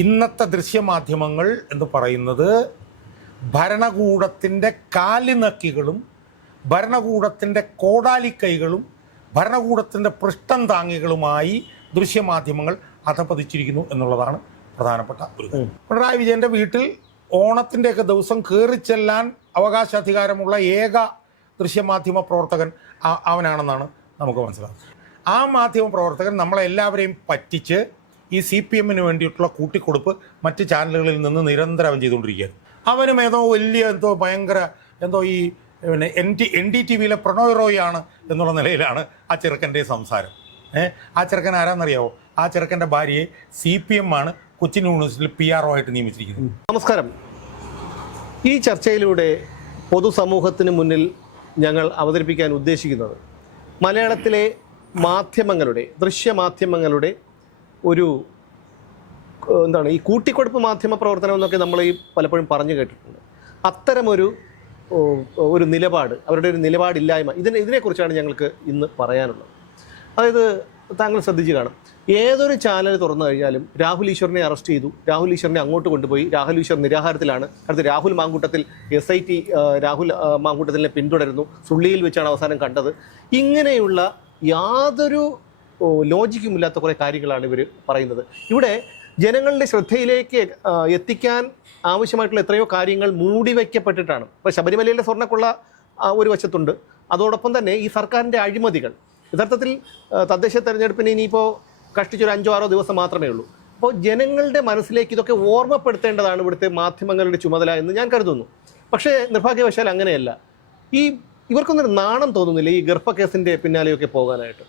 ഇന്നത്തെ ദൃശ്യമാധ്യമങ്ങൾ എന്ന് പറയുന്നത് ഭരണകൂടത്തിൻ്റെ കാലിനക്കികളും ഭരണകൂടത്തിൻ്റെ കോടാലിക്കൈകളും ഭരണകൂടത്തിൻ്റെ പൃഷ്ഠം താങ്ങികളുമായി ദൃശ്യമാധ്യമങ്ങൾ അധപ്പതിച്ചിരിക്കുന്നു എന്നുള്ളതാണ് പ്രധാനപ്പെട്ട ഒരു കാര്യം. പിണറായി വിജയൻ്റെ വീട്ടിൽ ഓണത്തിൻ്റെയൊക്കെ ദിവസം കയറിച്ചെല്ലാൻ അവകാശാധികാരമുള്ള ഏക ദൃശ്യമാധ്യമ പ്രവർത്തകൻ അവനാണെന്നാണ് നമുക്ക് മനസ്സിലാകുന്നത്. ആ മാധ്യമ പ്രവർത്തകൻ നമ്മളെല്ലാവരെയും പറ്റിച്ച് ഈ CPM വേണ്ടിയിട്ടുള്ള കൂട്ടിക്കൊടുപ്പ് മറ്റ് ചാനലുകളിൽ നിന്ന് നിരന്തരം ചെയ്തുകൊണ്ടിരിക്കുകയാണ്. അവനും വലിയ ഭയങ്കര ഈ പിന്നെ NDTVയിലെ പ്രണോയ് റോയ് ആണ് എന്നുള്ള നിലയിലാണ് ആ ചെറുക്കൻ്റെ സംസാരം. ആ ചെറുക്കൻ ആരാന്നറിയാവോ? ആ ചെറുക്കൻ്റെ ഭാര്യയെ CPM ആണ് കൊച്ചിൻ യൂണിവേഴ്സിറ്റിയിൽ PRO ആയിട്ട് നിയമിച്ചിരിക്കുന്നത്. നമസ്കാരം. ഈ ചർച്ചയിലൂടെ പൊതുസമൂഹത്തിന് മുന്നിൽ ഞങ്ങൾ അവതരിപ്പിക്കാൻ ഉദ്ദേശിക്കുന്നത് മലയാളത്തിലെ മാധ്യമങ്ങളുടെ ദൃശ്യമാധ്യമങ്ങളുടെ ഒരു ഈ കൂട്ടിക്കൊടുപ്പ് മാധ്യമ പ്രവർത്തനം എന്നൊക്കെ നമ്മൾ ഈ പലപ്പോഴും പറഞ്ഞു കേട്ടിട്ടുണ്ട്. അത്തരമൊരു നിലപാട്, അവരുടെ ഒരു നിലപാടില്ലായ്മ, ഇതിനെക്കുറിച്ചാണ് ഞങ്ങൾക്ക് ഇന്ന് പറയാനുള്ളത്. അതായത് താങ്കൾ ശ്രദ്ധിച്ച് കാണും, ഏതൊരു ചാനൽ തുറന്നു കഴിഞ്ഞാലും രാഹുൽ ഈശ്വറിനെ അറസ്റ്റ് ചെയ്തു, രാഹുൽ ഈശ്വറിനെ അങ്ങോട്ട് കൊണ്ടുപോയി, രാഹുൽ ഈശ്വർ നിരാഹാരത്തിലാണ്, അടുത്ത് രാഹുൽ മാങ്കൂട്ടത്തിൽ SIT രാഹുൽ മാങ്കൂട്ടത്തിനെ പിന്തുടരുന്നു, സുള്ളിയിൽ വെച്ചാണ് അവസാനം കണ്ടത്. ഇങ്ങനെയുള്ള യാതൊരു ലോജിക്കുമില്ലാത്ത കുറേ കാര്യങ്ങളാണ് ഇവർ പറയുന്നത്. ഇവിടെ ജനങ്ങളുടെ ശ്രദ്ധയിലേക്ക് എത്തിക്കാൻ ആവശ്യമായിട്ടുള്ള എത്രയോ കാര്യങ്ങൾ മൂടി വയ്ക്കപ്പെട്ടിട്ടാണ്. ഇപ്പോൾ ശബരിമലയിലെ സ്വർണ്ണക്കൊള്ള ഒരു വശത്തുണ്ട്, അതോടൊപ്പം തന്നെ ഈ സർക്കാരിൻ്റെ അഴിമതികൾ. യഥാർത്ഥത്തിൽ തദ്ദേശ തെരഞ്ഞെടുപ്പിന് ഇനിയിപ്പോൾ കഷ്ടിച്ചൊരു 5-6 ദിവസം മാത്രമേ ഉള്ളൂ. അപ്പോൾ ജനങ്ങളുടെ മനസ്സിലേക്ക് ഇതൊക്കെ ഓർമ്മപ്പെടുത്തേണ്ടതാണ് ഇവിടുത്തെ മാധ്യമങ്ങളുടെ ചുമതല എന്ന് ഞാൻ കരുതുന്നു. പക്ഷേ നിർഭാഗ്യവശാൽ അങ്ങനെയല്ല. ഇവർക്കൊന്നൊരു നാണം തോന്നുന്നില്ല ഈ ഗർഭക്കേസിൻ്റെ പിന്നാലെയൊക്കെ പോകാനായിട്ട്?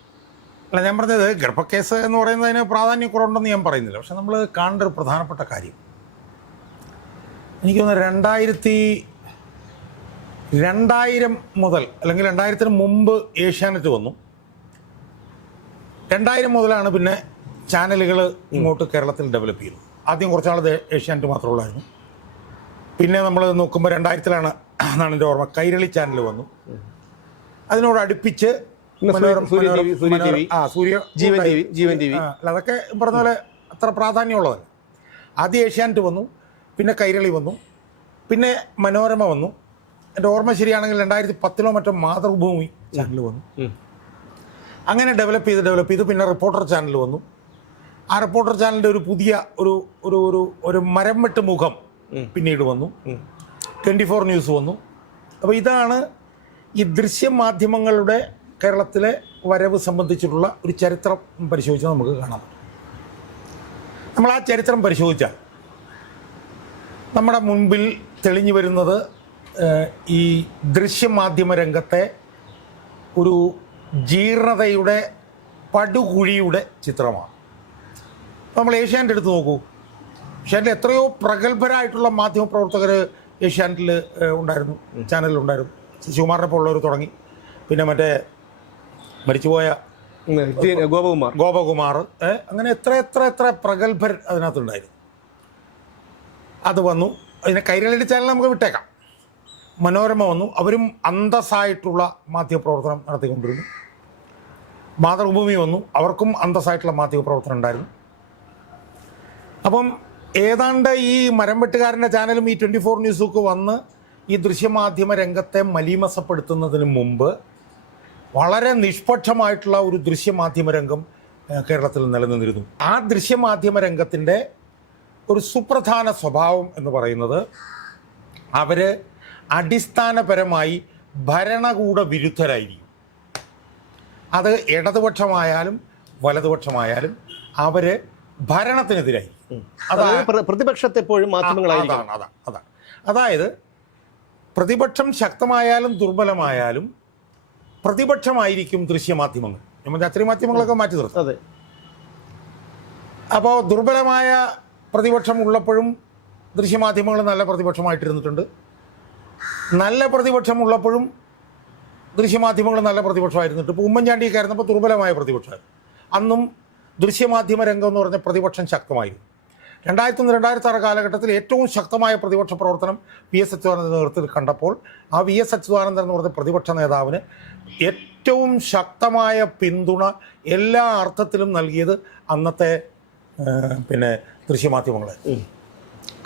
അല്ല, ഞാൻ പറഞ്ഞത് ഗർഭക്കേസ് എന്ന് പറയുന്നതിന് പ്രാധാന്യക്കുറവുണ്ടെന്ന് ഞാൻ പറയുന്നില്ല. പക്ഷെ നമ്മൾ കാണേണ്ട ഒരു പ്രധാനപ്പെട്ട കാര്യം, എനിക്ക് തോന്നുന്നു 2000 മുതൽ അല്ലെങ്കിൽ 2000-ന് മുമ്പ് ഏഷ്യാനെറ്റ് വന്നു. 2000 മുതലാണ് പിന്നെ ചാനലുകൾ ഇങ്ങോട്ട് കേരളത്തിൽ ഡെവലപ്പ് ചെയ്യുന്നത്. ആദ്യം കുറച്ചാൾ ഏഷ്യാനെറ്റ് മാത്രമുള്ളായിരുന്നു. പിന്നെ നമ്മൾ നോക്കുമ്പോൾ 2000-ലാണ് എന്നാണ് എൻ്റെ ഓർമ്മ, കൈരളി ചാനൽ വന്നു. അതിനോട് അടുപ്പിച്ച് ജീവൻ TV അതൊക്കെ പറഞ്ഞ പോലെ അത്ര പ്രാധാന്യമുള്ളതല്ല. ആദ്യം ഏഷ്യാനെറ്റ് വന്നു, പിന്നെ കൈരളി വന്നു, പിന്നെ മനോരമ വന്നു. എൻ്റെ ഓർമ്മ ശരിയാണെങ്കിൽ 2010-ലോ മറ്റോ മാതൃഭൂമി ചാനൽ വന്നു. അങ്ങനെ ഡെവലപ്പ് ചെയ്ത് പിന്നെ റിപ്പോർട്ടർ ചാനൽ വന്നു. ആ റിപ്പോർട്ടർ ചാനലിൻ്റെ ഒരു പുതിയ ഒരു മരം വെട്ട് മുഖം പിന്നീട് വന്നു. 24 ന്യൂസ് വന്നു. അപ്പോൾ ഇതാണ് ഈ ദൃശ്യമാധ്യമങ്ങളുടെ കേരളത്തിലെ വരവ് സംബന്ധിച്ചിട്ടുള്ള ഒരു ചരിത്രം പരിശോധിച്ചാൽ നമുക്ക് കാണാം. നമ്മൾ ആ ചരിത്രം പരിശോധിച്ചാൽ നമ്മുടെ മുൻപിൽ തെളിഞ്ഞു വരുന്നത് ഈ ദൃശ്യമാധ്യമ രംഗത്തെ ഒരു ജീർണതയുടെ പടുകുഴിയുടെ ചിത്രമാണ്. നമ്മൾ ഏഷ്യാനെറ്റ് എടുത്ത് നോക്കൂ. ഏഷ്യാനെറ്റിൽ എത്രയോ പ്രഗത്ഭരായിട്ടുള്ള മാധ്യമപ്രവർത്തകർ ഏഷ്യാനെറ്റിൽ ഉണ്ടായിരുന്നു, ചാനലിലുണ്ടായിരുന്നു. ശിവകുമാറിനെ പോലുള്ളവർ തുടങ്ങി, പിന്നെ മറ്റേ മരിച്ചുപോയ ഗോപകുമാർ, അങ്ങനെ എത്ര പ്രഗത്ഭർ അതിനകത്തുണ്ടായിരുന്നു. അത് വന്നു. അതിനെ കൈരളി ചാനൽ നമുക്ക് വിട്ടേക്കാം. മനോരമ വന്നു, അവരും അന്തസ്സായിട്ടുള്ള മാധ്യമപ്രവർത്തനം നടത്തിക്കൊണ്ടിരുന്നു. മാതൃഭൂമി വന്നു, അവർക്കും അന്തസ്സായിട്ടുള്ള മാധ്യമപ്രവർത്തനം ഉണ്ടായിരുന്നു. അപ്പം ഏതാണ്ട് ഈ മരം വെട്ടുകാരൻ്റെ ചാനലും ഈ 24 ന്യൂസൊക്കെ വന്ന് ഈ ദൃശ്യമാധ്യമ രംഗത്തെ മലീമസപ്പെടുത്തുന്നതിന് മുമ്പ് വളരെ നിഷ്പക്ഷമായിട്ടുള്ള ഒരു ദൃശ്യമാധ്യമ രംഗം കേരളത്തിൽ നിലനിന്നിരുന്നു. ആ ദൃശ്യമാധ്യമ രംഗത്തിൻ്റെ ഒരു സുപ്രധാന സ്വഭാവം എന്ന് പറയുന്നത് അവർ അടിസ്ഥാനപരമായി ഭരണകൂട വിരുദ്ധരായിരിക്കും. അത് ഇടതുപക്ഷമായാലും വലതുപക്ഷമായാലും അവർ ഭരണത്തിനെതിരായിരിക്കും. പ്രതിപക്ഷത്തെപ്പോഴും മാധ്യമങ്ങളായിരിക്കും. അതാണ്. അതായത് പ്രതിപക്ഷം ശക്തമായാലും ദുർബലമായാലും പ്രതിപക്ഷമായിരിക്കും ദൃശ്യമാധ്യമങ്ങൾ. നമ്മുടെ അച്ചടി മാധ്യമങ്ങളൊക്കെ മാറ്റി നിർത്തും. അതെ. അപ്പോൾ ദുർബലമായ പ്രതിപക്ഷം ഉള്ളപ്പോഴും ദൃശ്യമാധ്യമങ്ങൾ നല്ല പ്രതിപക്ഷമായിട്ടിരുന്നിട്ടുണ്ട്. നല്ല പ്രതിപക്ഷം ഉള്ളപ്പോഴും ദൃശ്യമാധ്യമങ്ങൾ നല്ല പ്രതിപക്ഷമായിരുന്നിട്ട്. ഇപ്പോൾ ഉമ്മൻചാണ്ടിയൊക്കെ ആയിരുന്നപ്പോൾ ദുർബലമായ പ്രതിപക്ഷമായിരുന്നു. അന്നും ദൃശ്യമാധ്യമ രംഗം എന്ന് പറഞ്ഞ പ്രതിപക്ഷം ശക്തമായിരുന്നു. 2001-2006 കാലഘട്ടത്തിൽ ഏറ്റവും ശക്തമായ പ്രതിപക്ഷ പ്രവർത്തനം VS അച്യുതാനന്ദൻ്റെ നേതൃത്വത്തിൽ കണ്ടപ്പോൾ ആ VS അച്യുതാനന്ദൻ എന്ന് പറഞ്ഞ പ്രതിപക്ഷ നേതാവിന് ഏറ്റവും ശക്തമായ പിന്തുണ എല്ലാ അർത്ഥത്തിലും നൽകിയത് അന്നത്തെ പിന്നെ ദൃശ്യമാധ്യമങ്ങൾ.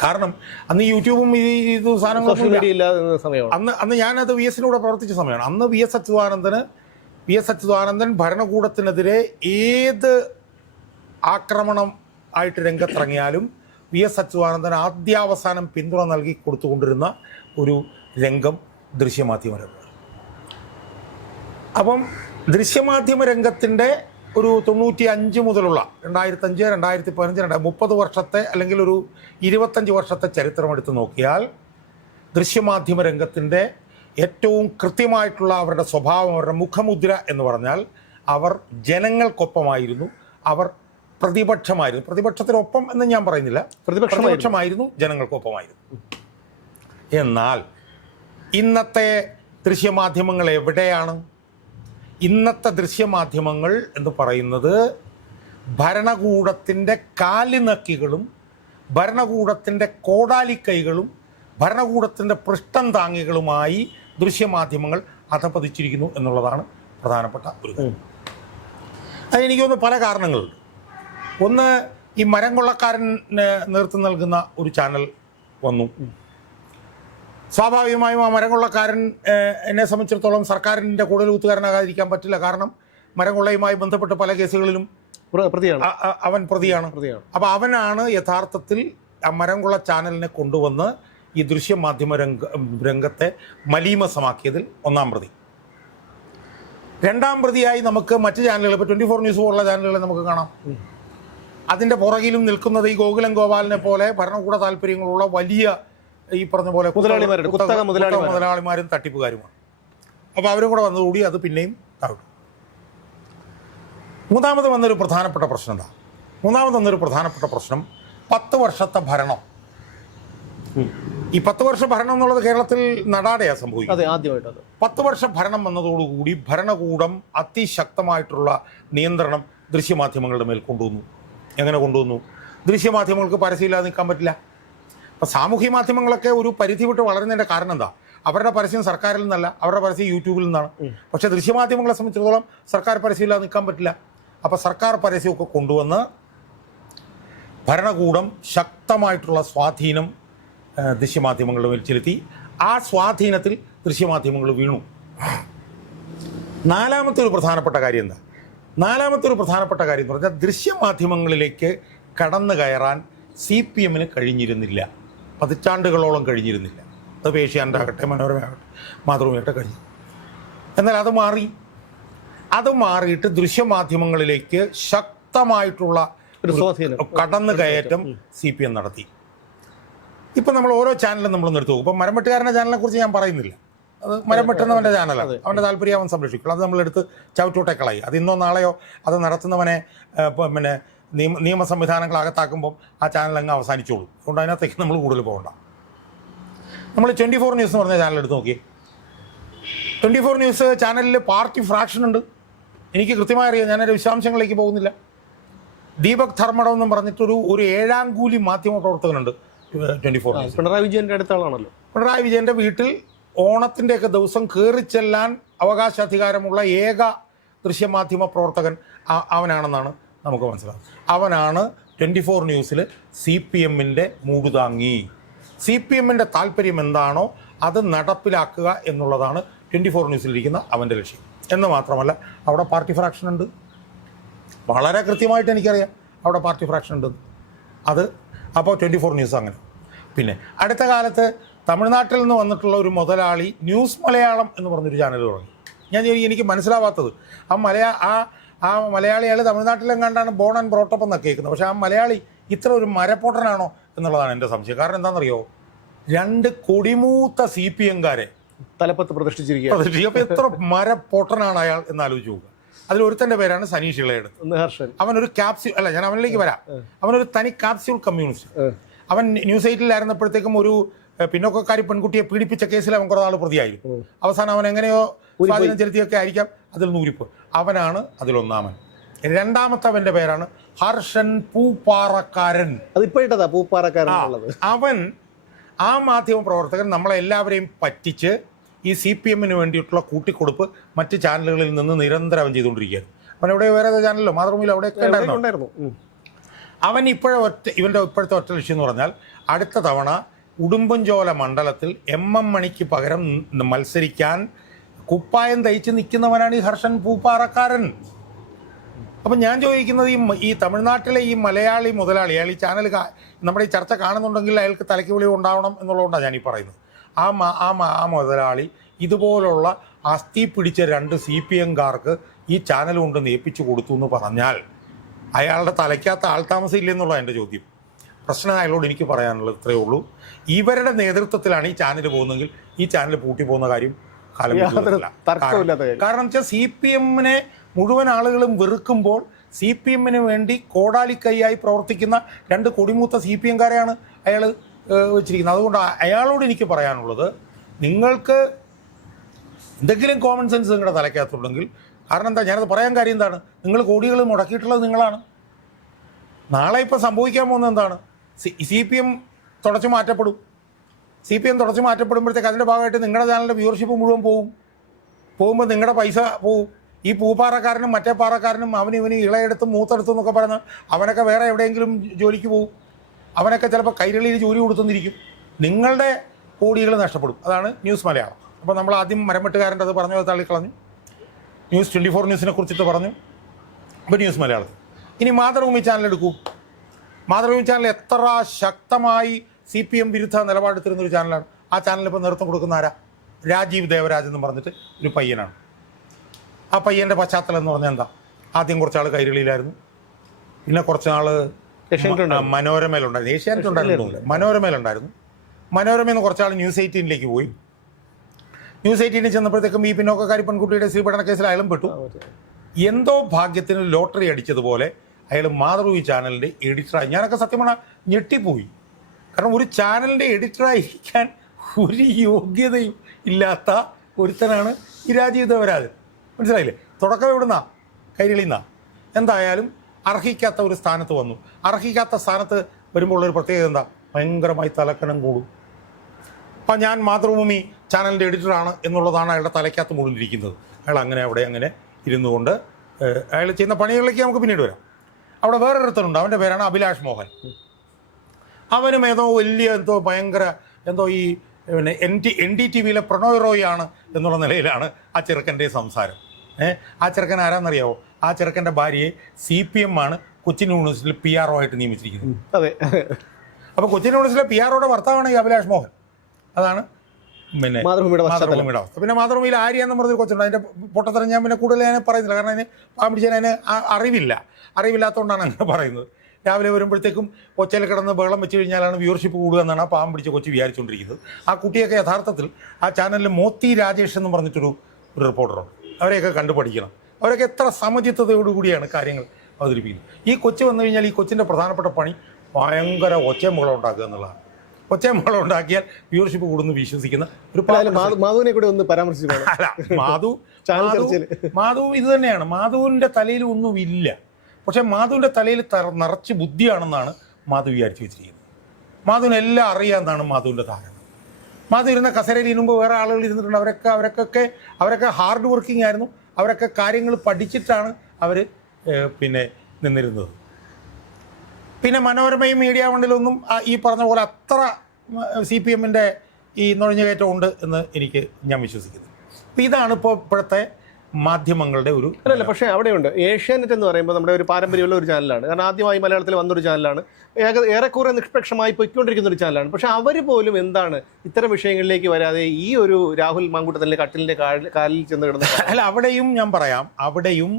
കാരണം അന്ന് യൂട്യൂബും ഇത് സാധനങ്ങളൊന്നും അന്ന് ഞാനത് വി എസിലൂടെ പ്രവർത്തിച്ച സമയമാണ്. അന്ന് വി എസ് അച്യുതാനന്ദൻ ഭരണകൂടത്തിനെതിരെ ഏത് ആക്രമണം ആയിട്ട് രംഗത്തിറങ്ങിയാലും വി എസ് അച്യുതാനന്ദൻ ആദ്യാവസാനം പിന്തുണ നൽകി കൊടുത്തുകൊണ്ടിരുന്ന ഒരു രംഗം ദൃശ്യമാധ്യമ രംഗം. അപ്പം ദൃശ്യമാധ്യമ രംഗത്തിൻ്റെ ഒരു 95 മുതലുള്ള 2005, 2015, 30 വർഷത്തെ അല്ലെങ്കിൽ ഒരു 25 വർഷത്തെ ചരിത്രം എടുത്ത് നോക്കിയാൽ ദൃശ്യമാധ്യമ രംഗത്തിൻ്റെ ഏറ്റവും കൃത്യമായിട്ടുള്ള അവരുടെ സ്വഭാവം, അവരുടെ മുഖമുദ്ര എന്ന് പറഞ്ഞാൽ അവർ ജനങ്ങൾക്കൊപ്പമായിരുന്നു, അവർ പ്രതിപക്ഷമായിരുന്നു. പ്രതിപക്ഷത്തിനൊപ്പം എന്ന് ഞാൻ പറയുന്നില്ല, പ്രതിപക്ഷമായിരുന്നു, ജനങ്ങൾക്കൊപ്പമായിരുന്നു. എന്നാൽ ഇന്നത്തെ ദൃശ്യമാധ്യമങ്ങൾ എവിടെയാണ്? ഇന്നത്തെ ദൃശ്യമാധ്യമങ്ങൾ എന്ന് പറയുന്നത് ഭരണകൂടത്തിൻ്റെ കാലിനക്കികളും ഭരണകൂടത്തിൻ്റെ കോടാലിക്കൈകളും ഭരണകൂടത്തിൻ്റെ പൃഷ്ഠം താങ്ങികളുമായി ദൃശ്യമാധ്യമങ്ങൾ അധപ്പതിച്ചിരിക്കുന്നു എന്നുള്ളതാണ് പ്രധാനപ്പെട്ട ഒരു കാര്യം. അതെനിക്ക് തോന്നുന്നു പല കാരണങ്ങളുണ്ട്. ഒന്ന്, ഈ മരം കൊള്ളക്കാരന് നേതൃത്വം നൽകുന്ന ഒരു ചാനൽ വന്നു. സ്വാഭാവികമായും ആ മരം കൊള്ളക്കാരൻ എന്നെ സംബന്ധിച്ചിടത്തോളം സർക്കാരിൻ്റെ കൂടുതൽ കൂത്തുകാരനാകാതിരിക്കാൻ പറ്റില്ല. കാരണം മരം കൊള്ളയുമായി ബന്ധപ്പെട്ട് പല കേസുകളിലും അവൻ പ്രതിയാണ്. അപ്പോൾ അവനാണ് യഥാർത്ഥത്തിൽ ആ മരം കൊള്ള ചാനലിനെ കൊണ്ടുവന്ന് ഈ ദൃശ്യമാധ്യമ രംഗത്തെ മലീമസമാക്കിയതിൽ ഒന്നാം പ്രതി. രണ്ടാം പ്രതിയായി നമുക്ക് മറ്റ് ചാനലുകൾ, ഇപ്പോൾ 24 ന്യൂസ് പോലുള്ള ചാനലുകളെ നമുക്ക് കാണാം. അതിൻ്റെ പുറകിലും നിൽക്കുന്നത് ഈ ഗോകുലം ഗോപാലിനെ പോലെ ഭരണകൂട താല്പര്യങ്ങളുള്ള വലിയ ഈ പറഞ്ഞ പോലെ മുതലാളിമാരും തട്ടിപ്പുകാരുമാണ്. അപ്പോൾ അവരും കൂടെ വന്നതുകൂടി അത് പിന്നെയും താഴ്ന്നു. മൂന്നാമത് വന്നൊരു പ്രധാനപ്പെട്ട പ്രശ്നം എന്താ? മൂന്നാമത് വന്നൊരു പ്രധാനപ്പെട്ട പ്രശ്നം 10 വർഷത്തെ ഭരണം. ഈ 10 വർഷ ഭരണം എന്നുള്ളത് കേരളത്തിൽ നടാടെയാണ് സംഭവിക്കുന്നത്. 10 വർഷ ഭരണം വന്നതോടുകൂടി ഭരണകൂടം അതിശക്തമായിട്ടുള്ള നിയന്ത്രണം ദൃശ്യമാധ്യമങ്ങളുടെ മേൽ കൊണ്ടുവന്നു. എങ്ങനെ കൊണ്ടുവന്നു? ദൃശ്യമാധ്യമങ്ങൾക്ക് പരസ്യമില്ലാതെ നിൽക്കാൻ പറ്റില്ല. അപ്പോൾ സാമൂഹ്യ മാധ്യമങ്ങളൊക്കെ ഒരു പരിധി വിട്ട് വളരുന്നതിൻ്റെ കാരണം എന്താ? അവരുടെ പരസ്യം സർക്കാരിൽ നിന്നല്ല, അവരുടെ പരസ്യം യൂട്യൂബിൽ നിന്നാണ്. പക്ഷേ ദൃശ്യമാധ്യമങ്ങളെ സംബന്ധിച്ചിടത്തോളം സർക്കാർ പരസ്യമില്ലാതെ നിൽക്കാൻ പറ്റില്ല. അപ്പോൾ സർക്കാർ പരസ്യമൊക്കെ കൊണ്ടുവന്ന് ഭരണകൂടം ശക്തമായിട്ടുള്ള സ്വാധീനം ദൃശ്യമാധ്യമങ്ങളുടെ മേൽ ചെലുത്തി. ആ സ്വാധീനത്തിൽ ദൃശ്യമാധ്യമങ്ങൾ വീണു. നാലാമത്തെ ഒരു പ്രധാനപ്പെട്ട കാര്യം എന്താ? നാലാമത്തെ ഒരു പ്രധാനപ്പെട്ട കാര്യം എന്ന് പറഞ്ഞാൽ ദൃശ്യമാധ്യമങ്ങളിലേക്ക് കടന്നു കയറാൻ CPM-ന് കഴിഞ്ഞിരുന്നില്ല. പതിറ്റാണ്ടുകളോളം കഴിഞ്ഞിരുന്നില്ല. അത് ഏഷ്യാനെറ്റാകട്ടെ, മനോരമയാകട്ടെ, മാതൃഭൂമിയാകട്ടെ കഴിഞ്ഞു. എന്നാൽ അത് മാറിയിട്ട് ദൃശ്യമാധ്യമങ്ങളിലേക്ക് ശക്തമായിട്ടുള്ള ഒരു കടന്നു കയറ്റം CPM നടത്തി. ഇപ്പം നമ്മൾ ഓരോ ചാനലും നമ്മളൊന്ന് എടുത്തു പോകും. ഇപ്പം മരംവെട്ടുകാരൻ്റെ ചാനലിനെ കുറിച്ച് ഞാൻ പറയുന്നില്ല. അത് മരം വെട്ടുന്നവൻ്റെ ചാനലാണ്, അവൻ്റെ താല്പര്യം അവൻ സംരക്ഷിക്കും. അത് നമ്മളെടുത്ത് ചവിട്ടൂട്ടേക്കളായി. അത് ഇന്നോ നാളെയോ അത് നടത്തുന്നവനെ പിന്നെ നിയമ സംവിധാനങ്ങൾ അകത്താക്കുമ്പം ആ ചാനൽ അങ്ങ് അവസാനിച്ചോളൂ. അതുകൊണ്ട് അതിനകത്തേക്ക് നമ്മൾ കൂടുതൽ പോകണ്ട. നമ്മൾ 24 ന്യൂസ് എന്ന് പറഞ്ഞ ചാനൽ എടുത്ത് നോക്കി. 24 ന്യൂസ് ചാനലിൽ പാർട്ടി ഫ്രാക്ഷൻ ഉണ്ട്. എനിക്ക് കൃത്യമായി അറിയാം, ഞാനൊരു വിശദാംശങ്ങളിലേക്ക് പോകുന്നില്ല. ദീപക് ധർമ്മടം എന്നും പറഞ്ഞിട്ടൊരു 7ാം കൂലി മാധ്യമ പ്രവർത്തകനുണ്ട് 24 ന്യൂസ്. പിണറായി വിജയൻ്റെ അടുത്ത ആളാണല്ലോ. പിണറായി വിജയൻ്റെ വീട്ടിൽ ഓണത്തിൻ്റെയൊക്കെ ദിവസം കയറിച്ചെല്ലാൻ അവകാശാധികാരമുള്ള ഏക ദൃശ്യമാധ്യമ പ്രവർത്തകൻ അവനാണെന്നാണ് നമുക്ക് മനസ്സിലാകും. അവനാണ് 24 ന്യൂസിൽ CPM-ൻ്റെ മൂടുതാങ്ങി. CPM-ൻ്റെ താല്പര്യം എന്താണോ അത് നടപ്പിലാക്കുക എന്നുള്ളതാണ് 24 ന്യൂസിലിരിക്കുന്ന അവൻ്റെ ലക്ഷ്യം. എന്ന് മാത്രമല്ല അവിടെ പാർട്ടി ഫ്രാക്ഷൻ ഉണ്ട്. വളരെ കൃത്യമായിട്ട് എനിക്കറിയാം അവിടെ പാർട്ടി ഫ്രാക്ഷൻ ഉണ്ട്. അത് അപ്പോൾ 24 ന്യൂസ് അങ്ങനെ. പിന്നെ അടുത്ത കാലത്ത് തമിഴ്നാട്ടിൽ നിന്ന് വന്നിട്ടുള്ള ഒരു മുതലാളി ന്യൂസ് മലയാളം എന്ന് പറഞ്ഞൊരു ചാനൽ തുടങ്ങി. എനിക്ക് മനസ്സിലാവാത്തത് ആ മലയാളികൾ തമിഴ്നാട്ടിലെങ്ങാണ്ടാണ് ബോൺ ആൻഡ് ബ്രോട്ടപ്പ് എന്നൊക്കെ കേൾക്കുന്നത്. പക്ഷേ ആ മലയാളി ഇത്ര ഒരു മരപ്പൊട്ടനാണോ എന്നുള്ളതാണ് എൻ്റെ സംശയം. കാരണം എന്താണെന്നറിയോ, 2 കൊടിമൂത്ത CPM-കാരെ തലപ്പത്ത് പ്രതിഷ്ഠിച്ചിരിക്കുക. അപ്പോൾ എത്ര മരപ്പൊട്ടനാണ് അയാൾ എന്നാലോചിച്ച് നോക്കുക. അതിലൊരുത്തൻ്റെ പേരാണ് സനീഷ് ഇളയുടെ. അവനൊരു ക്യാപ്സ്യൂൾ അല്ല, ഞാൻ അവനിലേക്ക് വരാം. അവനൊരു തനി ക്യാപ്സ്യൂൾ കമ്മ്യൂണിസ്റ്റ്. അവൻ ന്യൂസ് 8-ൽ ഒരു പിന്നോക്കക്കാരി പെൺകുട്ടിയെ പീഡിപ്പിച്ച കേസിൽ അവൻ കുറേ നാൾ പ്രതിയായിരുന്നു. അവസാനം അവൻ എങ്ങനെയോ സ്വാധീനം ചെലുത്തിയൊക്കെ ആയിരിക്കാം അതിൽ നൂരിപ്പ്. അവനാണ് അതിലൊന്നാമൻ. രണ്ടാമത്തെ അവൻ്റെ പേരാണ് ഹർഷൻ പൂപ്പാറക്കാരൻ. അതിപ്പോഴാ പൂപ്പാറക്കാരൻ. അവൻ ആ മാധ്യമ പ്രവർത്തകൻ നമ്മളെല്ലാവരെയും പറ്റിച്ച് ഈ CPM-ന് വേണ്ടിയിട്ടുള്ള കൂട്ടിക്കൊടുപ്പ് മറ്റ് ചാനലുകളിൽ നിന്ന് നിരന്തരം അവൻ ചെയ്തുകൊണ്ടിരിക്കുകയാണ്. അവൻ എവിടെ വേറെ ചാനലല്ലോ, മാതൃഭൂമിയിൽ അവിടെയൊക്കെ ഉണ്ടായിരുന്നു. ഇവൻ്റെ ഇപ്പോഴത്തെ ഒറ്റ ലക്ഷ്യം എന്ന് പറഞ്ഞാൽ അടുത്ത തവണ ഉടുമ്പൻചോല മണ്ഡലത്തിൽ എം മണിക്ക് പകരം മത്സരിക്കാൻ കുപ്പായം തയ്ച്ച് നിൽക്കുന്നവനാണ് ഈ ഹർഷൻ പൂപ്പാറക്കാരൻ. അപ്പം ഞാൻ ചോദിക്കുന്നത് ഈ തമിഴ്നാട്ടിലെ ഈ മലയാളി മുതലാളി, അയാൾ ഈ ചാനൽ നമ്മുടെ ഈ ചർച്ച കാണുന്നുണ്ടെങ്കിൽ അയാൾക്ക് തലയ്ക്ക് വിളി ഉണ്ടാവണം എന്നുള്ളതുകൊണ്ടാണ് ഞാനീ പറയുന്നത്. ആ മുതലാളി ഇതുപോലുള്ള അസ്ഥി പിടിച്ച 2 CPM-കാർക്ക് ഈ ചാനൽ കൊണ്ട് നേപ്പിച്ചു കൊടുത്തു എന്ന് പറഞ്ഞാൽ അയാളുടെ തലയ്ക്കകത്ത് ആൾതാമസം ഇല്ലെന്നുള്ളതാണ് എൻ്റെ ചോദ്യം. പ്രശ്നം അയാളോട് എനിക്ക് പറയാനുള്ളത് ഇത്രയേ ഉള്ളൂ. ഇവരുടെ നേതൃത്വത്തിലാണ് ഈ ചാനൽ പോകുന്നതെങ്കിൽ ഈ ചാനൽ പൂട്ടി പോകുന്ന കാര്യം കാരണം വെച്ചാൽ CPM-നെ മുഴുവൻ ആളുകളും വെറുക്കുമ്പോൾ CPM-ന് വേണ്ടി കോടാലിക്കൈയായി പ്രവർത്തിക്കുന്ന 2 കൊടിമൂത്ത CPM-കാരെയാണ് അയാൾ വെച്ചിരിക്കുന്നത്. അതുകൊണ്ട് അയാളോട് എനിക്ക് പറയാനുള്ളത്, നിങ്ങൾക്ക് എന്തെങ്കിലും കോമൺ സെൻസ് നിങ്ങളുടെ തലയ്ക്കകത്തുണ്ടെങ്കിൽ, കാരണം എന്താ ഞാനത് പറയാൻ കാര്യം എന്താണ്, നിങ്ങൾ കോടികൾ മുടക്കിയിട്ടുള്ളത് നിങ്ങളാണ്. നാളെ ഇപ്പോൾ സംഭവിക്കാൻ പോകുന്നത് എന്താണ്, CPM തുടച്ചു മാറ്റപ്പെടും. CPM തുടച്ചു മാറ്റപ്പെടുമ്പോഴത്തേക്ക് അതിൻ്റെ ഭാഗമായിട്ട് നിങ്ങളുടെ ചാനലിൻ്റെ വ്യൂവർഷിപ്പ് മുഴുവൻ പോകുമ്പോൾ നിങ്ങളുടെ പൈസ പോവും. ഈ പൂപ്പാറക്കാരനും മറ്റേ പാറക്കാരനും അവന് ഇളയെടുത്തും മൂത്തെടുത്തും എന്നൊക്കെ പറഞ്ഞ് അവനൊക്കെ വേറെ എവിടെയെങ്കിലും ജോലിക്ക് പോകും. അവനൊക്കെ ചിലപ്പോൾ കൈരളിയിൽ ജോലി കൊടുത്തുന്നിരിക്കും. നിങ്ങളുടെ കോടികൾ നഷ്ടപ്പെടും. അതാണ് ന്യൂസ് മലയാളം. അപ്പോൾ നമ്മൾ ആദ്യം മരംവെട്ടുകാരൻ്റെ അത് പറഞ്ഞത് തള്ളിക്കളഞ്ഞു, ന്യൂസ് 24 ന്യൂസിനെ കുറിച്ചിട്ട് പറഞ്ഞു, ഇപ്പോൾ ന്യൂസ് മലയാളം. ഇനി മാതൃഭൂമി ചാനൽ എടുക്കൂ. മാതൃഭൂമി ചാനൽ എത്ര ശക്തമായി CPM വിരുദ്ധ നിലപാടെടുത്തിരുന്നൊരു ചാനലാണ്. ആ ചാനലിൽ ഇപ്പോൾ നേതൃത്വം കൊടുക്കുന്ന ആരാ? രാജീവ് ദേവരാജ് എന്ന് പറഞ്ഞിട്ട് ഒരു പയ്യനാണ്. ആ പയ്യൻ്റെ പശ്ചാത്തലം എന്ന് പറഞ്ഞാൽ എന്താ, ആദ്യം കുറച്ചാൾ കൈരളിയിലായിരുന്നു, പിന്നെ കുറച്ച് നാൾ മനോരമയിലുണ്ടായിരുന്നു, ഏഷ്യാനെറ്റ് ഉണ്ടായിരുന്നു, മനോരമയിലുണ്ടായിരുന്നു. മനോരമയിൽ നിന്ന് കുറച്ചാൾ ന്യൂസ് 18-ലേക്ക് പോയി. ന്യൂസ് 18 ചെന്നപ്പോഴത്തേക്കും ഈ പിന്നോക്കക്കാരി പെൺകുട്ടിയുടെ ശ്രീപഠന കേസിൽ അയാളും പെട്ടു. എന്തോ ഭാഗ്യത്തിന് ലോട്ടറി അടിച്ചതുപോലെ അയാൾ മാതൃഭൂമി ചാനലിൻ്റെ എഡിറ്ററായി. ഞാനൊക്കെ സത്യം പറഞ്ഞാൽ ഞെട്ടിപ്പോയി. കാരണം ഒരു ചാനലിൻ്റെ എഡിറ്ററായിരിക്കാൻ ഒരു യോഗ്യതയും ഇല്ലാത്ത ഒരുത്തനാണ് ഈ രാജീവ് ദേവരാജൻ. മനസ്സിലായില്ലേ? തുടക്കം എവിടുന്നാ? കൈരളിന്നാ. എന്തായാലും അർഹിക്കാത്ത ഒരു സ്ഥാനത്ത് വന്നു. അർഹിക്കാത്ത സ്ഥാനത്ത് വരുമ്പോൾ ഉള്ളൊരു പ്രത്യേകത എന്താ? ഭയങ്കരമായി തലക്കനം കൂടും. അപ്പം ഞാൻ മാതൃഭൂമി ചാനലിൻ്റെ എഡിറ്ററാണ് എന്നുള്ളതാണ് അയാളുടെ തലയ്ക്കകത്ത് മുഴുവനിരിക്കുന്നത്. അയാൾ അവിടെ അങ്ങനെ ഇരുന്നു കൊണ്ട് അയാൾ ചെയ്യുന്ന പണികളിലേക്ക് നമുക്ക് പിന്നീട് വരാം. അവിടെ വേറൊരുത്തനുണ്ട്, അവൻ്റെ പേരാണ് അഭിലാഷ് മോഹൻ. അവനും ഭയങ്കര ഈ പിന്നെ NDTV-യിലെ പ്രണോയ് റോയ് ആണ് എന്നുള്ള നിലയിലാണ് ആ ചെറുക്കൻ്റെ സംസാരം. ആ ചെറുക്കൻ ആരാന്നറിയാവോ? ആ ചെറുക്കൻ്റെ ഭാര്യയെ CPM ആണ് കൊച്ചിൻ യൂണിവേഴ്സിറ്റിയിൽ PRO ആയിട്ട് നിയമിച്ചിരിക്കുന്നത്. അതെ. അപ്പോൾ കൊച്ചിൻ യൂണിവേഴ്സിറ്റിയിലെ PROയുടെ ഭർത്താവാണ് ഈ അഭിലാഷ് മോഹൻ. അതാണ് പിന്നെ മാതൃഭൂമിയുടെ അവസ്ഥ. പിന്നെ മാതൃഭൂമിയിൽ ആര്യ എന്ന് പറഞ്ഞൊരു കൊച്ചുണ്ട്. അതിൻ്റെ പൊട്ടത്തരം ഞാൻ പിന്നെ കൂടുതൽ ഞാൻ പറയുന്നില്ല, കാരണം അതിന് പാമ്പിടിച്ചാൽ അതിന് അറിവില്ലാത്തതുകൊണ്ടാണ് അങ്ങനെ പറയുന്നത്. രാവിലെ വരുമ്പോഴത്തേക്കും ഒച്ചയിൽ കിടന്ന് ബഹളം വെച്ച് കഴിഞ്ഞാലാണ് വ്യൂവർഷിപ്പ് കൂടുക എന്നാണ് ആ പാമ്പ് പിടിച്ച കൊച്ചി വിചാരിച്ചുകൊണ്ടിരിക്കുന്നത്. ആ കുട്ടിയൊക്കെ യഥാർത്ഥത്തിൽ ആ ചാനലിൽ മോത്തി രാജേഷ് എന്ന് പറഞ്ഞിട്ടൊരു റിപ്പോർട്ടറുണ്ട്. അവരെയൊക്കെ കണ്ടുപഠിക്കണം. അവരൊക്കെ എത്ര സമചിത്തതയോടുകൂടിയാണ് കാര്യങ്ങൾ അവതരിപ്പിക്കുന്നത്. ഈ കൊച്ചു വന്നു കഴിഞ്ഞാൽ ഈ കൊച്ചിൻ്റെ പ്രധാനപ്പെട്ട പണി ഭയങ്കര ഒച്ചമുളം ഉണ്ടാക്കുക എന്നുള്ളതാണ്. ഒച്ചമുളം ഉണ്ടാക്കിയാൽ വ്യൂവർഷിപ്പ് കൂടുന്നു വിശ്വസിക്കുന്ന ഒരു മാധുവിനെ കൂടെ ഒന്ന് പരാമർശിച്ചു. അല്ല, മാധു ഇത് തന്നെയാണ്. മാധുവിൻ്റെ തലയിൽ ഒന്നുമില്ല. പക്ഷേ മാധുവിൻ്റെ തലയിൽ നിറച്ച് ബുദ്ധിയാണെന്നാണ് മാധു വിചാരിച്ചു വെച്ചിരിക്കുന്നത്. മാധുവിന് എല്ലാം അറിയാമെന്നാണ് മാധുവിൻ്റെ ധാരണ. മാധു ഇരുന്ന കസേരയിൽ ഇരുമ്പ് വേറെ ആളുകൾ ഇരുന്നിട്ടുണ്ട്. അവരൊക്കെ ഹാർഡ് വർക്കിംഗ് ആയിരുന്നു. അവരൊക്കെ കാര്യങ്ങൾ പഠിച്ചിട്ടാണ് അവർ പിന്നെ നിന്നിരുന്നത്. പിന്നെ മനോരമയും മീഡിയ വണ്ടിലൊന്നും ഈ പറഞ്ഞ പോലെ അത്ര CPM-ൻ്റെ ഈ നുഴഞ്ഞുകയറ്റം ഉണ്ട് എന്ന് ഞാൻ വിശ്വസിക്കുന്നു. അപ്പോൾ ഇതാണ് ഇപ്പോഴത്തെ മാധ്യമങ്ങളുടെ ഒരു അല്ല. പക്ഷേ അവിടെയുണ്ട് ഏഷ്യാനെറ്റ് എന്ന് പറയുമ്പോൾ നമ്മുടെ ഒരു പാരമ്പര്യമുള്ള ഒരു ചാനലാണ്. കാരണം ആദ്യമായി മലയാളത്തിൽ വന്നൊരു ചാനലാണ്. ഏറെക്കുറെ നിഷ്പക്ഷമായി പൊയ്ക്കൊണ്ടിരിക്കുന്ന ഒരു ചാനലാണ്. പക്ഷേ അവർ പോലും എന്താണ് ഇത്തരം വിഷയങ്ങളിലേക്ക് വരാതെ ഈ ഒരു രാഹുൽ മാങ്കൂട്ടത്തിൻ്റെ കട്ടിലിൻ്റെ കാലിൽ ചെന്ന് കിടന്ന അല്ല, അവിടെയും ഞാൻ പറയാം, അവിടെയും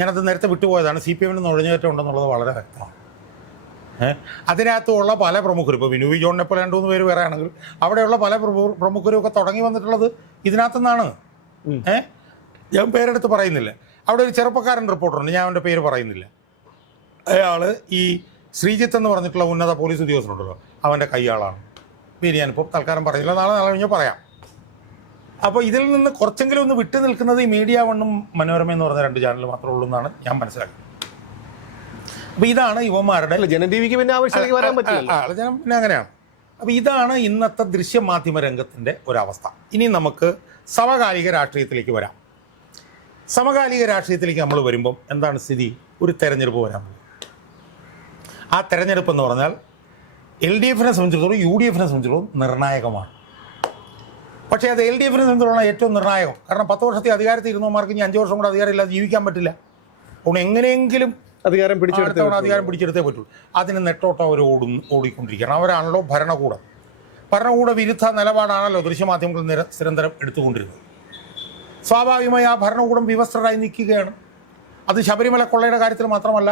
ഞാനത് നേരത്തെ വിട്ടുപോയതാണ്. CPM-ന് നുഴഞ്ഞുകയറ്റം ഉണ്ടെന്നുള്ളത് വളരെ വ്യക്തമാണ്. അതിനകത്തുള്ള പല പ്രമുഖരും, ഇപ്പോൾ വിനു ജോണിനെ പോലെ 2-3 പേര് വേറെ ആണെങ്കിലും അവിടെയുള്ള പല പ്രമുഖരും ഒക്കെ തുടങ്ങി വന്നിട്ടുള്ളത് ഇതിനകത്തു നിന്നാണ്. ഞാൻ പേരെടുത്ത് പറയുന്നില്ല. അവിടെ ഒരു ചെറുപ്പക്കാരൻ റിപ്പോർട്ടറുണ്ട്, ഞാൻ അവൻ്റെ പേര് പറയുന്നില്ല. അയാൾ ഈ ശ്രീജിത്ത് എന്ന് പറഞ്ഞിട്ടുള്ള ഉന്നത പോലീസ് ഉദ്യോഗസ്ഥനുണ്ടല്ലോ, അവൻ്റെ കൈയാളാണ്. പേര് ഞാനിപ്പോൾ തൽക്കാലം പറയുന്നില്ല, നാളെ കഴിഞ്ഞാൽ പറയാം. അപ്പോൾ ഇതിൽ നിന്ന് കുറച്ചെങ്കിലും ഒന്ന് വിട്ടു നിൽക്കുന്നത് ഈ മീഡിയ വണ്ണും മനോരമ എന്ന് പറഞ്ഞ 2 ചാനൽ മാത്രമേ ഉള്ളൂ എന്നാണ് ഞാൻ മനസ്സിലാക്കുന്നത്. അപ്പോൾ ഇതാണ് യുവന്മാരുടെ ജനം TVക്ക് പിന്നെ ആവശ്യത്തിലേക്ക് വരാൻ പറ്റില്ല, ജനം പിന്നെ അങ്ങനെയാണ്. അപ്പോൾ ഇതാണ് ഇന്നത്തെ ദൃശ്യമാധ്യമ രംഗത്തിൻ്റെ ഒരവസ്ഥ. ഇനി നമുക്ക് സമകാലിക രാഷ്ട്രീയത്തിലേക്ക് വരാം. സമകാലിക രാഷ്ട്രീയത്തിലേക്ക് നമ്മൾ വരുമ്പം എന്താണ് സ്ഥിതി? ഒരു തെരഞ്ഞെടുപ്പ് വരാൻ പോകും. ആ തെരഞ്ഞെടുപ്പ് എന്ന് പറഞ്ഞാൽ LDFനെ സംബന്ധിച്ചിടത്തോളം UDFനെ സംബന്ധിച്ചിടത്തോളം നിർണായകമാണ്. പക്ഷേ അത് LDFനെ സംബന്ധിച്ചിടത്തോളം ഏറ്റവും നിർണായകം. കാരണം 10 വർഷത്തെ അധികാരത്തിൽ ഇരുന്നവന്മാർക്ക് ഇനി 5 വർഷം കൂടെ അധികാരം ഇല്ലാതെ ജീവിക്കാൻ പറ്റില്ല. അതുകൊണ്ട് എങ്ങനെയെങ്കിലും അധികാരം പിടിച്ചെടുത്തേ പറ്റുള്ളൂ. അതിന് നെട്ടോട്ടം അവർ ഓടിക്കൊണ്ടിരിക്കുകയാണ്. അവരാണല്ലോ ഭരണകൂട വിരുദ്ധ നിലപാടാണല്ലോ ദൃശ്യമാധ്യമങ്ങൾ നിരന്തരം എടുത്തുകൊണ്ടിരുന്നത്. സ്വാഭാവികമായി ആ ഭരണകൂടം വിവസ്ത്രരായി നിൽക്കുകയാണ്. അത് ശബരിമല കൊള്ളയുടെ കാര്യത്തിൽ മാത്രമല്ല,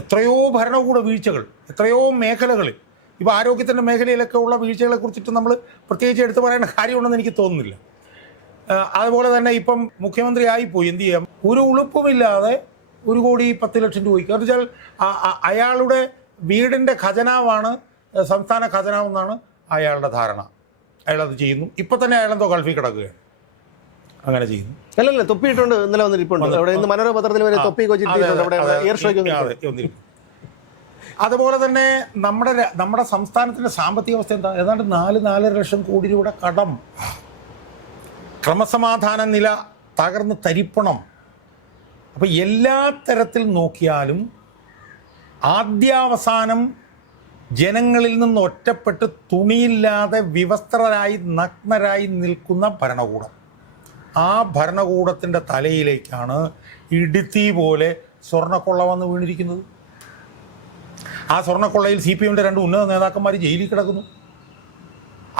എത്രയോ ഭരണകൂട വീഴ്ചകൾ എത്രയോ മേഖലകളിൽ, ഇപ്പോൾ ആരോഗ്യത്തിൻ്റെ മേഖലയിലൊക്കെ ഉള്ള വീഴ്ചകളെ കുറിച്ചിട്ട് നമ്മൾ പ്രത്യേകിച്ച് എടുത്തു പറയേണ്ട കാര്യമുണ്ടെന്ന് എനിക്ക് തോന്നുന്നില്ല. അതുപോലെ തന്നെ ഇപ്പം മുഖ്യമന്ത്രി ആയിപ്പോയി, എന്ത് ചെയ്യാം, ഒരു ഉളുപ്പുമില്ലാതെ 1,10,00,000 രൂപയ്ക്ക്. എന്ന് വെച്ചാൽ അയാളുടെ വീടിൻ്റെ ഖജനാവാണ് സംസ്ഥാന ഖജനാവെന്നാണ് അയാളുടെ ധാരണ. അയാളത് ചെയ്യുന്നു. ഇപ്പം തന്നെ അയാളെന്തോ ഗൾഫിൽ കിടക്കുകയാണ്, അങ്ങനെ ചെയ്യുന്നു. അല്ലല്ല, തൊപ്പിയിട്ടുണ്ട്, ഇന്നലെ വന്നിരിപ്പുണ്ട്. അവിടെ ഇന്ന് മനോരമ പത്രത്തിൽ വരെ തൊപ്പി കൊച്ചിട്ടുണ്ട്. അതുപോലെ തന്നെ നമ്മുടെ സംസ്ഥാനത്തിൻ്റെ സാമ്പത്തിക അവസ്ഥ എന്താ? ഏതാണ്ട് 4-4.5 ലക്ഷം കോടി രൂപയുടെ കടം, ക്രമസമാധാന നില തകർന്ന് തരിപ്പണം. അപ്പം എല്ലാ തരത്തിൽ നോക്കിയാലും ആദ്യാവസാനം ജനങ്ങളിൽ നിന്ന് ഒറ്റപ്പെട്ട് തുണിയില്ലാതെ വിവസ്ത്രരായി നഗ്നരായി നിൽക്കുന്ന ഭരണകൂടം. ആ ഭരണകൂടത്തിൻ്റെ തലയിലേക്കാണ് ഇടുത്തി പോലെ സ്വർണ്ണക്കൊള്ള വന്ന് വീണിരിക്കുന്നത്. ആ സ്വർണ്ണക്കൊള്ളയിൽ CPMൻ്റെ 2 ഉന്നത നേതാക്കന്മാർ ജയിലിൽ കിടക്കുന്നു.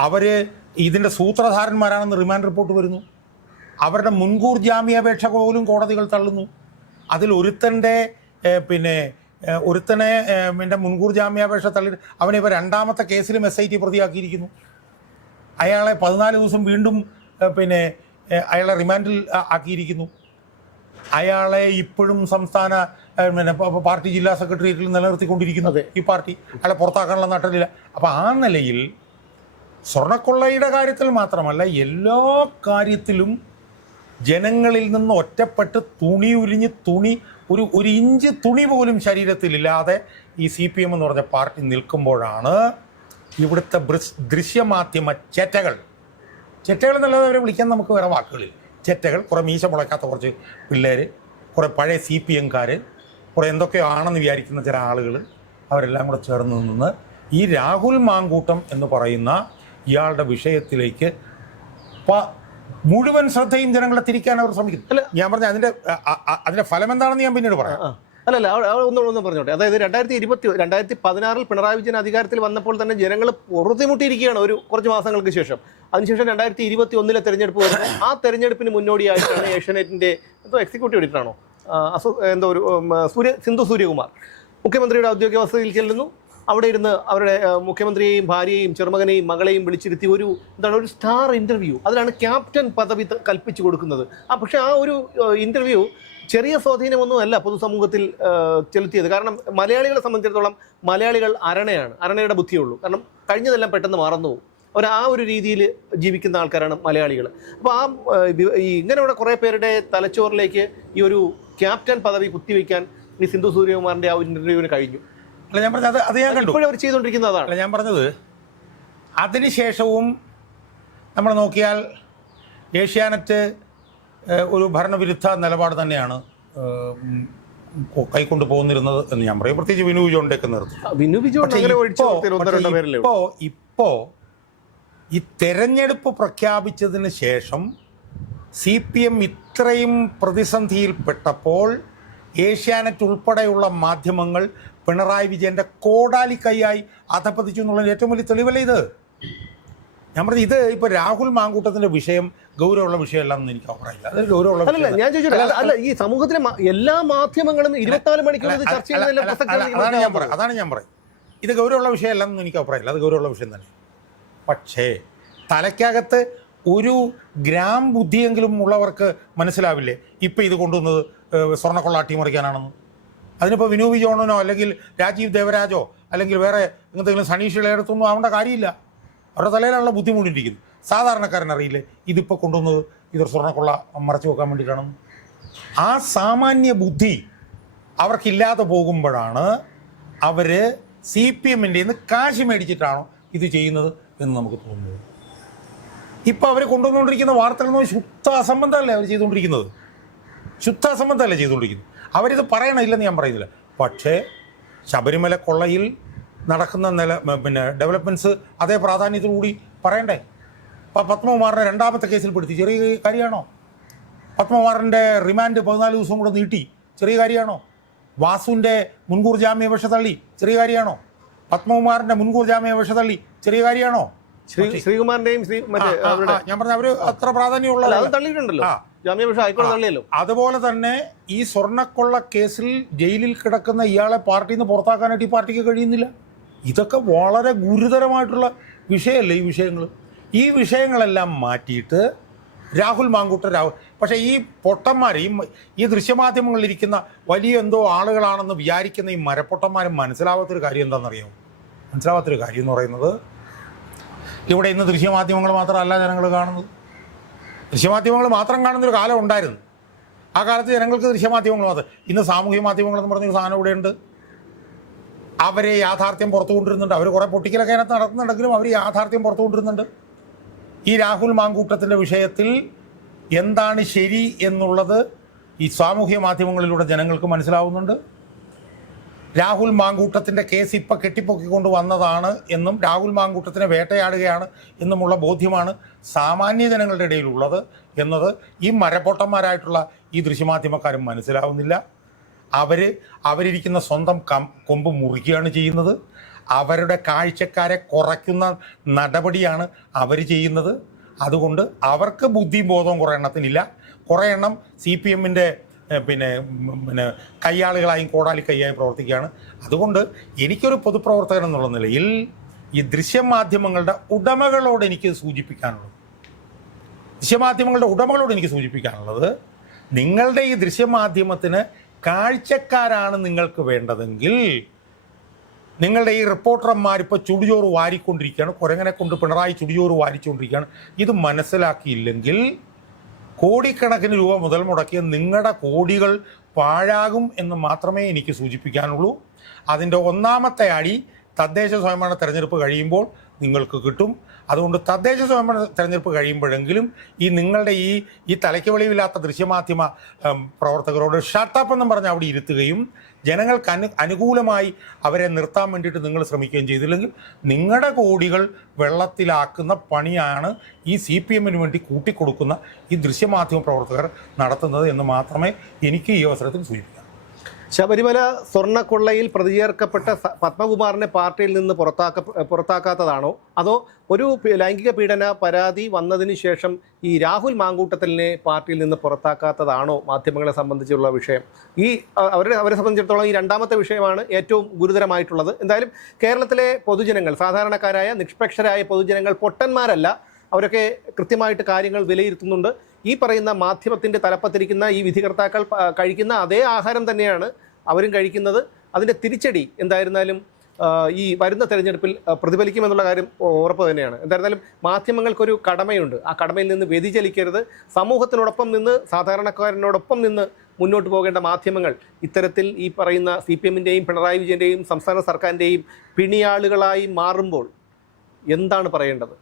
അവർ ഇതിൻ്റെ സൂത്രധാരന്മാരാണെന്ന് റിമാൻഡ് റിപ്പോർട്ട് വരുന്നു. അവരുടെ മുൻകൂർ ജാമ്യാപേക്ഷ പോലും കോടതികൾ തള്ളുന്നു. അതിൽ ഒരുത്തനെ മുൻകൂർ ജാമ്യാപേക്ഷ തള്ളി അവനെ ഇപ്പോൾ 2ാമത്തെ കേസിലും SIT പ്രതിയാക്കിയിരിക്കുന്നു. അയാളെ 14 ദിവസം വീണ്ടും അയാളെ റിമാൻഡിൽ ആക്കിയിരിക്കുന്നു. അയാളെ ഇപ്പോഴും സംസ്ഥാന പാർട്ടി ജില്ലാ സെക്രട്ടേറിയറ്റിൽ നിലനിർത്തിക്കൊണ്ടിരിക്കുന്നത് ഈ പാർട്ടി. അയാളെ പുറത്താക്കാനുള്ള നട്ടലില്ല. അപ്പോൾ ആ നിലയിൽ സ്വർണ്ണക്കൊള്ളയുടെ കാര്യത്തിൽ മാത്രമല്ല, എല്ലാ കാര്യത്തിലും ജനങ്ങളിൽ നിന്ന് ഒറ്റപ്പെട്ട് തുണി ഒരു ഇഞ്ച് തുണി പോലും ശരീരത്തിലില്ലാതെ ഈ CPM എന്ന് പറഞ്ഞ പാർട്ടി നിൽക്കുമ്പോഴാണ് ഇവിടുത്തെ ദൃശ്യമാധ്യമ ചെറ്റകൾ എന്നുള്ളത് അവരെ വിളിക്കാൻ നമുക്ക് വേറെ വാക്കുകളില്ല. ചെറ്റകൾ, കുറേ മീശ മുളയ്ക്കാത്ത കുറച്ച് പിള്ളേർ, കുറേ പഴയ CPMക്കാർ, കുറേ എന്തൊക്കെയോ ആണെന്ന് വിചാരിക്കുന്ന ചില ആളുകൾ, അവരെല്ലാം കൂടെ ചേർന്ന് നിന്ന് ഈ രാഹുൽ മാങ്കൂട്ടം എന്ന് പറയുന്ന ഇയാളുടെ വിഷയത്തിലേക്ക് മുഴുവൻ ശ്രദ്ധയും ജനങ്ങളെ തിരിക്കാൻ അവർ ശ്രമിക്കുന്നു. അല്ല, ഞാൻ പറഞ്ഞ അതിൻ്റെ ഫലം എന്താണെന്ന് ഞാൻ പിന്നീട് പറയാം. അല്ലല്ല, ഒന്നും പറഞ്ഞോട്ടെ. അതായത് 2016 പിണറായി വിജയൻ അധികാരത്തിൽ വന്നപ്പോൾ തന്നെ ജനങ്ങൾ പൊറുതിമുട്ടിയിരിക്കുകയാണ് കുറച്ച് മാസങ്ങൾക്ക് ശേഷം. അതിനുശേഷം 2021 തെരഞ്ഞെടുപ്പ് വരുന്നത്. ആ തെരഞ്ഞെടുപ്പിന് മുന്നോടിയായിട്ടാണ് ഏഷ്യാനെറ്റിൻ്റെ എക്സിക്യൂട്ടീവ് എഡിറ്ററാണോ സിന്ധു സൂര്യകുമാർ മുഖ്യമന്ത്രിയുടെ ഔദ്യോഗിക വസതിയിൽ ചെല്ലുന്നു. അവിടെ ഇരുന്ന് അവരുടെ മുഖ്യമന്ത്രിയെയും ഭാര്യയെയും ചെറുമകനെയും മകളെയും വിളിച്ചിരുത്തി ഒരു സ്റ്റാർ ഇൻ്റർവ്യൂ. അതിലാണ് ക്യാപ്റ്റൻ പദവി കൽപ്പിച്ചു കൊടുക്കുന്നത്. പക്ഷേ ആ ഒരു ഇൻ്റർവ്യൂ ചെറിയ സ്വാധീനമൊന്നും അല്ല പൊതുസമൂഹത്തിൽ ചെലുത്തിയത്. കാരണം മലയാളികളെ സംബന്ധിച്ചിടത്തോളം മലയാളികൾ അരണയുടെ ബുദ്ധിയുള്ളൂ. കാരണം കഴിഞ്ഞതെല്ലാം പെട്ടെന്ന് മറന്നു പോകും. ആ ഒരു രീതിയിൽ ജീവിക്കുന്ന ആൾക്കാരാണ് മലയാളികൾ. അപ്പോൾ ഇങ്ങനെയുള്ള കുറേ പേരുടെ തലച്ചോറിലേക്ക് ഈ ഒരു ക്യാപ്റ്റൻ പദവി കുത്തിവെക്കാൻ ഈ സിന്ധു സൂര്യകുമാറിൻ്റെ ആ ഒരു ഇൻ്റർവ്യൂവിന് കഴിഞ്ഞു. അല്ല, ഞാൻ പറഞ്ഞത് അത് ഞാൻ കണ്ടു. ഇപ്പോഴും അവർ ചെയ്തുകൊണ്ടിരിക്കുന്നത് അതാണ്. അല്ല, ഞാൻ പറഞ്ഞത് അതിനുശേഷവും നമ്മൾ നോക്കിയാൽ ഏഷ്യാനെറ്റ് ഒരു ഭരണവിരുദ്ധ നിലപാട് തന്നെയാണ് കൈക്കൊണ്ട് പോകുന്നിരുന്നത് എന്ന് ഞാൻ പറയും. പ്രത്യേകിച്ച് വിനു ജോണിൻ്റെയൊക്കെ നേതൃത്വം. ഇപ്പോൾ ഈ തെരഞ്ഞെടുപ്പ് പ്രഖ്യാപിച്ചതിന് ശേഷം CPM ഇത്രയും പ്രതിസന്ധിയിൽപ്പെട്ടപ്പോൾ ഏഷ്യാനെറ്റ് ഉൾപ്പെടെയുള്ള മാധ്യമങ്ങൾ പിണറായി വിജയൻ്റെ കോടാലി കൈയായി അധപ്പതിച്ചു എന്നുള്ളതിന് ഏറ്റവും വലിയ തെളിവല്ലേ ഇത്? ഞാൻ പറഞ്ഞത് ഇത് ഇപ്പോൾ രാഹുൽ മാങ്കൂട്ടത്തിൻ്റെ വിഷയം ഗൗരവമുള്ള വിഷയമല്ലെന്ന് എനിക്ക് അഭിപ്രായമില്ല. അത് ഗൗരവമുള്ള ഞാൻ ചോദിച്ചില്ല. അല്ല, ഈ സമൂഹത്തിലെ എല്ലാ മാധ്യമങ്ങളും 24 മണിക്കൂർ ചർച്ച ചെയ്യുന്നില്ല. അതാണ് ഞാൻ പറയും. ഇത് ഗൗരവമുള്ള വിഷയമല്ലെന്ന് എനിക്ക് അഭിപ്രായമില്ല. അത് ഗൗരവമുള്ള വിഷയം തന്നെ. പക്ഷേ തലയ്ക്കകത്ത് ഒരു ഗ്രാം ബുദ്ധിയെങ്കിലും ഉള്ളവർക്ക് മനസ്സിലാവില്ലേ ഇപ്പം ഇത് കൊണ്ടുവന്നത് സ്വർണ്ണക്കൊള്ള അട്ടിമറിക്കാനാണെന്ന്? അതിനിപ്പോൾ വിനു ജോണനോ അല്ലെങ്കിൽ രാജീവ് ദേവരാജോ അല്ലെങ്കിൽ വേറെ എന്തെങ്കിലും സനീഷ് ഇളയടത്തൊന്നും ആവേണ്ട കാര്യമില്ല. അവരുടെ തലയിലുള്ള ബുദ്ധിമുട്ടിയിരിക്കുന്നു. സാധാരണക്കാരൻ അറിയില്ലേ ഇതിപ്പോൾ കൊണ്ടുവന്നത് ഇതൊരു സ്വർണ്ണക്കൊള്ള മറച്ചു വെക്കാൻ വേണ്ടിയിട്ടാണെന്ന്? ആ സാമാന്യ ബുദ്ധി അവർക്കില്ലാതെ പോകുമ്പോഴാണ് അവർ CPMൻ്റെ കാശ് മേടിച്ചിട്ടാണോ ഇത് ചെയ്യുന്നത് എന്ന് നമുക്ക് തോന്നുന്നത്. ഇപ്പോൾ അവർ കൊണ്ടുവന്നുകൊണ്ടിരിക്കുന്ന വാർത്തകളൊന്നും ശുദ്ധ അസംബന്ധമല്ലേ അവർ ചെയ്തുകൊണ്ടിരിക്കുന്നത്. അവരിത് പറയണില്ലെന്ന് ഞാൻ പറയുന്നില്ല. പക്ഷേ ശബരിമല കൊള്ളയിൽ നടക്കുന്ന ഡെവലപ്മെൻറ്റ്സ് അതേ പ്രാധാന്യത്തോടുകൂടി പറയണ്ടേ? അപ്പോൾ പത്മകുമാറിനെ രണ്ടാമത്തെ കേസിൽ പെടുത്തി, ചെറിയ കാര്യമാണോ? പത്മകുമാറിൻ്റെ റിമാൻഡ് 14 ദിവസം കൂടെ നീട്ടി, ചെറിയ കാര്യമാണോ? വാസുവിൻ്റെ മുൻകൂർ ജാമ്യാപേക്ഷ തള്ളി, ചെറിയ കാര്യമാണോ? പത്മകുമാറിൻ്റെ മുൻകൂർ ജാമ്യാപേക്ഷ തള്ളി, ചെറിയ കാര്യമാണോ? ശ്രീകുമാറിന്റെയും ഞാൻ പറഞ്ഞ അവര് അത്ര പ്രാധാന്യമുള്ള തള്ളിയിട്ടുണ്ടല്ലോ, ജാമ്യാപേക്ഷ ഹൈക്കോടതി തള്ളിയല്ലോ. അതുപോലെ തന്നെ ഈ സ്വർണ്ണക്കൊള്ള കേസിൽ ജയിലിൽ കിടക്കുന്ന ഇയാളെ പാർട്ടിയിൽ നിന്ന് പുറത്താക്കാനായിട്ട് ഈ പാർട്ടിക്ക് കഴിയുന്നില്ല. ഇതൊക്കെ വളരെ ഗുരുതരമായിട്ടുള്ള വിഷയമല്ലേ ഈ വിഷയങ്ങൾ? ഈ വിഷയങ്ങളെല്ലാം മാറ്റിയിട്ട് രാഹുൽ മാങ്കൂട്ടർ പക്ഷേ ഈ പൊട്ടന്മാർ ഈ ദൃശ്യമാധ്യമങ്ങളിലിരിക്കുന്ന വലിയ എന്തോ ആളുകളാണെന്ന് വിചാരിക്കുന്ന ഈ മരപ്പൊട്ടന്മാരും മനസ്സിലാവാത്തൊരു കാര്യം എന്താണെന്നറിയാമോ? മനസ്സിലാവാത്തൊരു കാര്യം എന്ന് പറയുന്നത്, ഇവിടെ ഇന്ന് ദൃശ്യമാധ്യമങ്ങൾ മാത്രമല്ല ജനങ്ങൾ കാണുന്നത്. ദൃശ്യമാധ്യമങ്ങൾ മാത്രം കാണുന്നൊരു കാലം ഉണ്ടായിരുന്നു. ആ കാലത്ത് ജനങ്ങൾക്ക് ദൃശ്യമാധ്യമങ്ങൾ മാത്രം. ഇന്ന് സാമൂഹ്യ മാധ്യമങ്ങളെന്ന് പറഞ്ഞൊരു സാധനം ഇവിടെയുണ്ട്. അവരെ യാഥാർത്ഥ്യം പുറത്തു കൊണ്ടിരുന്നുണ്ട്. അവർ കുറേ പൊട്ടിക്കലൊക്കെ അതിനകത്ത് നടക്കുന്നുണ്ടെങ്കിലും അവർ യാഥാർത്ഥ്യം പുറത്തു കൊണ്ടിരുന്നുണ്ട്. ഈ രാഹുൽ മാങ്കൂട്ടത്തിൻ്റെ വിഷയത്തിൽ എന്താണ് ശരി എന്നുള്ളത് ഈ സാമൂഹ്യ മാധ്യമങ്ങളിലൂടെ ജനങ്ങൾക്ക് മനസ്സിലാവുന്നുണ്ട്. രാഹുൽ മാങ്കൂട്ടത്തിൻ്റെ കേസ് ഇപ്പം കെട്ടിപ്പൊക്കിക്കൊണ്ട് വന്നതാണ് എന്നും രാഹുൽ മാങ്കൂട്ടത്തിനെ വേട്ടയാടുകയാണ് എന്നുമുള്ള ബോധ്യമാണ് സാമാന്യ ജനങ്ങളുടെ ഇടയിലുള്ളത് എന്നത് ഈ മരപ്പൊട്ടന്മാരായിട്ടുള്ള ഈ ദൃശ്യമാധ്യമക്കാരും മനസ്സിലാവുന്നില്ല. അവരിരിക്കുന്ന സ്വന്തം കൊമ്പ് മുറിക്കുകയാണ് ചെയ്യുന്നത്. അവരുടെ കാഴ്ചക്കാരെ കുറയ്ക്കുന്ന നടപടിയാണ് അവർ ചെയ്യുന്നത്. അതുകൊണ്ട് അവർക്ക് ബുദ്ധിയും ബോധവും കുറേ എണ്ണത്തിനില്ല. കുറേ എണ്ണം CPMൻ്റെ പിന്നെ കയ്യാളുകളായും കോടാലി കൈയായും പ്രവർത്തിക്കുകയാണ്. അതുകൊണ്ട് എനിക്കൊരു പൊതുപ്രവർത്തകൻ എന്നുള്ള നിലയിൽ ഈ ദൃശ്യമാധ്യമങ്ങളുടെ ഉടമകളോട് എനിക്ക് സൂചിപ്പിക്കാനുള്ളത് നിങ്ങളുടെ ഈ ദൃശ്യമാധ്യമത്തിന് കാഴ്ചക്കാരാണ് നിങ്ങൾക്ക് വേണ്ടതെങ്കിൽ, നിങ്ങളുടെ ഈ റിപ്പോർട്ടർമാരിപ്പോൾ ചുടുചോറ് വാരിക്കൊണ്ടിരിക്കുകയാണ്, കുരങ്ങനെ കൊണ്ട് പിണറായി ചുടുചോറ് വാരിച്ചുകൊണ്ടിരിക്കുകയാണ്. ഇത് മനസ്സിലാക്കിയില്ലെങ്കിൽ കോടിക്കണക്കിന് രൂപ മുതൽ മുടക്കിയ നിങ്ങളുടെ കോടികൾ പാഴാകും എന്ന് മാത്രമേ എനിക്ക് സൂചിപ്പിക്കാനുള്ളൂ. അതിൻ്റെ ഒന്നാമത്തെ അടി തദ്ദേശ സ്വയംഭരണ തെരഞ്ഞെടുപ്പ് കഴിയുമ്പോൾ നിങ്ങൾക്ക് കിട്ടും. അതുകൊണ്ട് തദ്ദേശ സ്വയംഭരണ തെരഞ്ഞെടുപ്പ് കഴിയുമ്പോഴെങ്കിലും നിങ്ങളുടെ ഈ തലയ്ക്ക് വെളിവില്ലാത്ത ദൃശ്യമാധ്യമ പ്രവർത്തകരോട് ഷട്ടപ്പ് എന്നും പറഞ്ഞ് അവിടെ ഇരുത്തുകയും ജനങ്ങൾക്ക് അനുകൂലമായി അവരെ നിർത്താൻ വേണ്ടിയിട്ട് നിങ്ങൾ ശ്രമിക്കുകയും ചെയ്തില്ലെങ്കിൽ നിങ്ങളുടെ കോടികൾ വെള്ളത്തിലാക്കുന്ന പണിയാണ് ഈ CPMന് വേണ്ടി കൂട്ടിക്കൊടുക്കുന്ന ഈ ദൃശ്യമാധ്യമ പ്രവർത്തകർ നടത്തുന്നത് എന്ന് മാത്രമേ എനിക്ക് ഈ അവസരത്തിൽ സൂചിപ്പിക്കാം. ശബരിമല സ്വർണ്ണക്കൊള്ളയിൽ പ്രതിചേർക്കപ്പെട്ട പത്മകുമാറിനെ പാർട്ടിയിൽ നിന്ന് പുറത്താക്കാത്തതാണോ, അതോ ഒരു ലൈംഗിക പീഡന പരാതി വന്നതിന് ശേഷം ഈ രാഹുൽ മാങ്കൂട്ടത്തിലിനെ പാർട്ടിയിൽ നിന്ന് പുറത്താക്കാത്തതാണോ മാധ്യമങ്ങളെ സംബന്ധിച്ചുള്ള വിഷയം? അവരെ സംബന്ധിച്ചിടത്തോളം ഈ രണ്ടാമത്തെ വിഷയമാണ് ഏറ്റവും ഗുരുതരമായിട്ടുള്ളത്. എന്തായാലും കേരളത്തിലെ പൊതുജനങ്ങൾ, സാധാരണക്കാരായ നിഷ്പക്ഷരായ പൊതുജനങ്ങൾ പൊട്ടന്മാരല്ല. അവരൊക്കെ കൃത്യമായിട്ട് കാര്യങ്ങൾ വിലയിരുത്തുന്നുണ്ട്. ഈ പറയുന്ന മാധ്യമത്തിൻ്റെ തലപ്പത്തിരിക്കുന്ന ഈ വിധികർത്താക്കൾ കഴിക്കുന്ന അതേ ആഹാരം തന്നെയാണ് അവരും കഴിക്കുന്നത്. അതിൻ്റെ തിരിച്ചടി എന്തായിരുന്നാലും ഈ വരുന്ന തെരഞ്ഞെടുപ്പിൽ പ്രതിഫലിക്കുമെന്നുള്ള കാര്യം ഉറപ്പ് തന്നെയാണ്. എന്തായിരുന്നാലും മാധ്യമങ്ങൾക്കൊരു കടമയുണ്ട്. ആ കടമയിൽ നിന്ന് വ്യതിചലിക്കരുത്. സമൂഹത്തിനോടൊപ്പം നിന്ന്, സാധാരണക്കാരനോടൊപ്പം നിന്ന് മുന്നോട്ട് പോകേണ്ട മാധ്യമങ്ങൾ ഇത്തരത്തിൽ ഈ പറയുന്ന CPMൻ്റെയും പിണറായി വിജയൻ്റെയും സംസ്ഥാന സർക്കാരിൻ്റെയും പിണിയാളുകളായി മാറുമ്പോൾ എന്താണ് പറയേണ്ടത്?